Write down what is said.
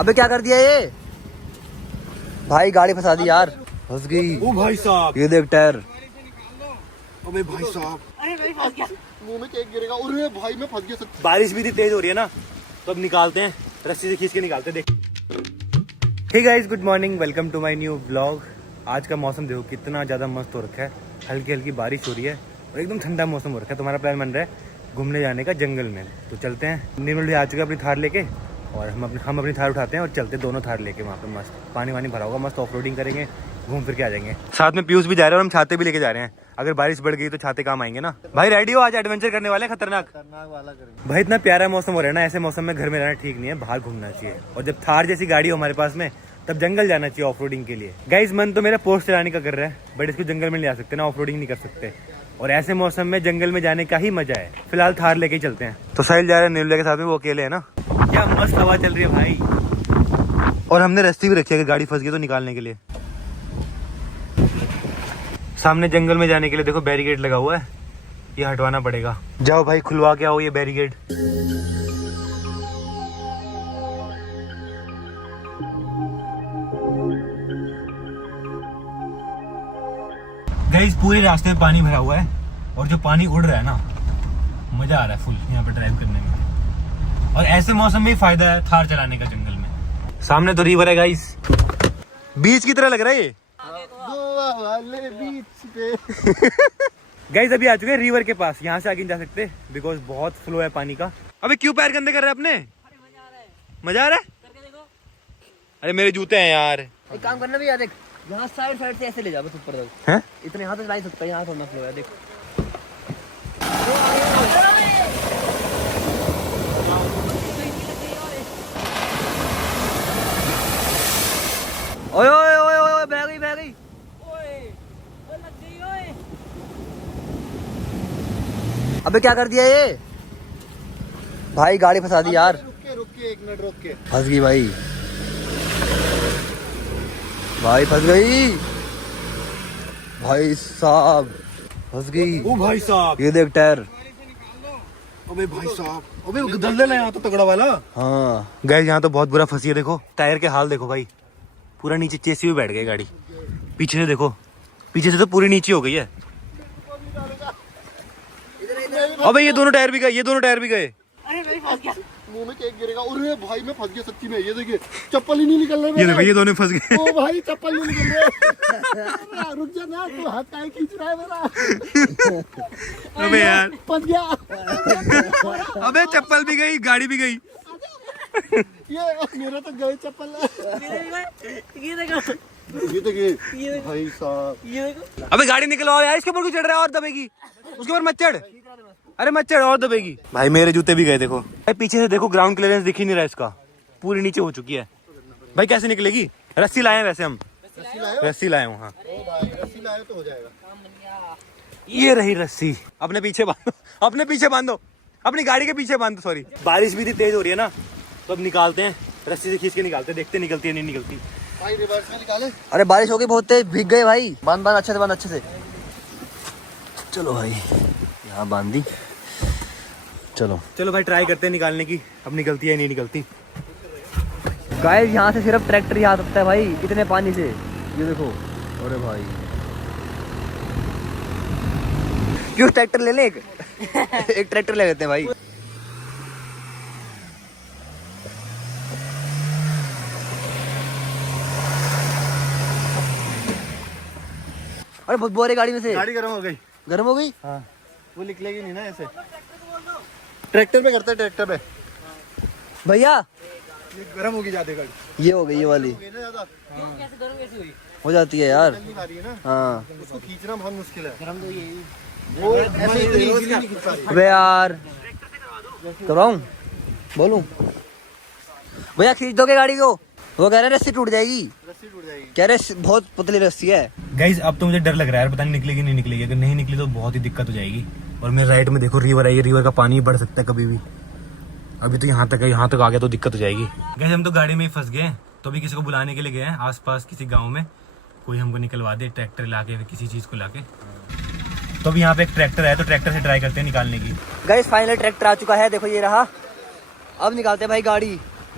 अबे क्या कर दिया ये भाई, गाड़ी फंसा दी यार, फंस गई। ओ भाई साहब, ये देख टायर। अबे भाई साहब, अरे भाई फंस गया, मुंह में केक गिरेगा। अरे भाई मैं फंस गया। बारिश भी इतनी तेज हो रही है ना, तो अब निकालते हैं, रस्सी से खींच के निकालते हैं। देख। Hey guys, good morning, welcome to my new blog. आज का मौसम देखो कितना ज्यादा मस्त हो रखा है, हल्की हल्की बारिश हो रही है और एकदम ठंडा मौसम हो रखा है। तुम्हारा प्लान बन रहा है घूमने जाने का जंगल में, तो चलते हैं। निर्मल भी आ चुके हैं अपनी थार लेके, और हम अपनी थार उठाते हैं और चलते हैं दोनों थार लेके। वहाँ पे मस्त पानी वानी भरा होगा, मस्त ऑफ रोडिंग करेंगे, घूम फिर के आ जाएंगे। साथ में पीयूष भी जा रहे हैं और हम छाते भी लेके जा रहे हैं। अगर बारिश बढ़ गई तो छाते काम आएंगे ना। भाई रेडी हो, आज एडवेंचर करने वाले हैं, खतरनाक वाला करेंगे। भाई इतना प्यारा मौसम हो रहा है ना, ऐसे मौसम में घर में रहना ठीक नहीं है, बाहर घूमना चाहिए। और जब थार जैसी गाड़ी हो हमारे पास में, तब जंगल जाना चाहिए ऑफ रोडिंग के लिए। गाइस मन तो मेरा पोस्ट चलाने का कर रहा है, बट इसको जंगल में ले जा सकते ना, ऑफ रोडिंग नहीं कर सकते। और ऐसे मौसम में जंगल में जाने का ही मजा है। फिलहाल थार लेके चलते हैं। तो साहिल जा रहे हैं नीलू के साथ में, वो अकेले है ना। क्या मस्त हवा चल रही है भाई, और हमने रस्सी भी रखी है, अगर गाड़ी फंस गई तो निकालने के लिए। सामने जंगल में जाने के लिए देखो बैरिकेड लगा हुआ है, ये हटवाना पड़ेगा। जाओ भाई खुलवा के आओ ये बैरिकेड। गाइस पूरे रास्ते में पानी भरा हुआ है, और जो पानी उड़ रहा है ना, मजा आ रहा है फुल यहाँ पे ड्राइव करने में। और ऐसे मौसम में ही फायदा है थार चलाने का जंगल में। सामने तो रिवर है गाइस, बीच की तरह लग रहा है ये गोवा वाले बीच पे। गाइस अभी आ चुके हैं रिवर के पास, यहाँ से आगे नहीं जा सकते बिकॉज बहुत फ्लो है पानी का। अबे क्यों पैर गंदे कर रहे हैं अपने? मजा आ रहा है करके देखो। अरे मेरे जूते हैं यार। एक काम करना भी यार, देख यहाँ साइड से ऐसे ले जा बस ऊपर तक। हैं? इतने यहाँ से ला ही सकता है, यहाँ थोड़ा फ्लो है, देख। ओए ओए ओए ओए, बह गई बह गई। ओए लग गई ओए। अबे क्या कर दिया ये भाई, गाड़ी फंसा दी यार। रुक के 1 मिनट रुक के। फंस गई भाई, भाई फंस गई भाई साहब, फंस गई। ओ भाई साहब, ये देख टायर। अबे भाई साहब, अबे दलदल है यहाँ तो तगड़ा वाला। हाँ गाइस यहाँ तो बहुत बुरा फंसी है, देखो टायर के हाल देखो भाई, पूरा नीचे चेसी में बैठ गई गाड़ी। पीछे से देखो, पीछे से तो पूरी नीचे हो गई है। अबे ये दोनों टायर भी गए, ये दोनों टायर भी गए। अरे भाई फंस गया, मुंह में केक गिरेगा। अरे भाई मैं फंस गया सच्ची में। ये देखिए चप्पल ही नहीं निकल रहे। ये देखो ये दोनों फंस गए। ओ भाई चप्पल नहीं निकल रहे। रुक जा ना, तू हाथ काहे खींच रहा है मेरा? अबे यार फंस गया। अबे चप्पल भी गई, गाड़ी भी गई। ये मेरा तो गए चप्पल। ये देखो, ये देखिए भाई साहब, ये देखो। अबे गाड़ी निकलवाओ यार, इसके ऊपर क्यों चढ़ रहा है, और दबेगी उसके ऊपर मत चढ़। अरे मत चढ़, और दबेगी। भाई मेरे जूते भी गए देखो। भाई पीछे से देखो ग्राउंड क्लियरेंस दिख ही नहीं रहा इसका, पूरी नीचे हो चुकी है। भाई कैसे निकलेगी? रस्सी लाए हैं वैसे हम, रस्सी लाए हूँ। हाँ रस्सी लाए तो हो जाएगा। ये रही रस्सी, अपने पीछे बांधो, अपने पीछे बांधो, अपनी गाड़ी के पीछे बांधो। सॉरी, बारिश भी इतनी तेज हो रही है ना, तो अब निकालते हैं, रस्सी से खींच के निकालते हैं, देखते निकलती है नहीं निकलती। भाई रिवर्स में निकाले। अरे बारिश हो गई बहुत तेज, भीग गए भाई। बांध बांध अच्छे से, बांध अच्छे से। चलो भाई यहाँ बांध दी। चलो भाई ट्राई करते हैं निकालने की, अब निकलती है नहीं निकलती। गाइस यहाँ से सिर्फ ट्रैक्टर ही आ सकता है भाई, इतने पानी से। ये देखो, अरे भाई क्यों ट्रैक्टर ले ले एक एक ट्रैक्टर ले लेते हैं भाई। अरे बहुत बोरे गाड़ी में से। गाड़ी गर्म हो गई। गर्म हो गई। हाँ वो निकलेगी नहीं ना ऐसे। ट्रैक्टर पे करते हैं, ट्रैक्टर पे। भैया ये गर्म होगी ज्यादा गाड़ी। ये हो गई, ये वाली ज्यादा हो जाती है यार। जल्दी खा रही है ना, हाँ उसको खींचना बहुत मुश्किल है। गरम तो ये वो ऐसे इतनी इजीली नहीं खींच पा रही। अबे यार करवाऊं, बोलूं भैया खींच दोगे गाड़ी को? वो कह रहे रस्सी टूट जाएगी, रस्सी टूट जाएगी। कह रहे बहुत पतली रस्सी है। गाइस अब तो मुझे डर लग रहा है यार, पता नहीं निकलेगी नहीं निकलेगी। अगर नहीं निकली तो बहुत ही दिक्कत हो जाएगी। और मेरे राइट में देखो रिवर है, ये रिवर का पानी बढ़ सकता है कभी भी। अभी तो यहाँ तक आ गया तो दिक्कत हो जाएगी। गाइस हम तो गाड़ी में ही फंस गए, तो अभी किसी को बुलाने के लिए गए हैं आसपास किसी गाँव में, कोई हमको निकलवा दे ट्रैक्टर ला के, किसी चीज को ला के। तो अभी यहाँ पे एक ट्रैक्टर है, तो ट्रैक्टर से ट्राई करते हैं निकालने की। गाइस फाइनली ट्रैक्टर आ चुका है, देखो ये रहा। अब निकालते हैं भाई गाड़ी।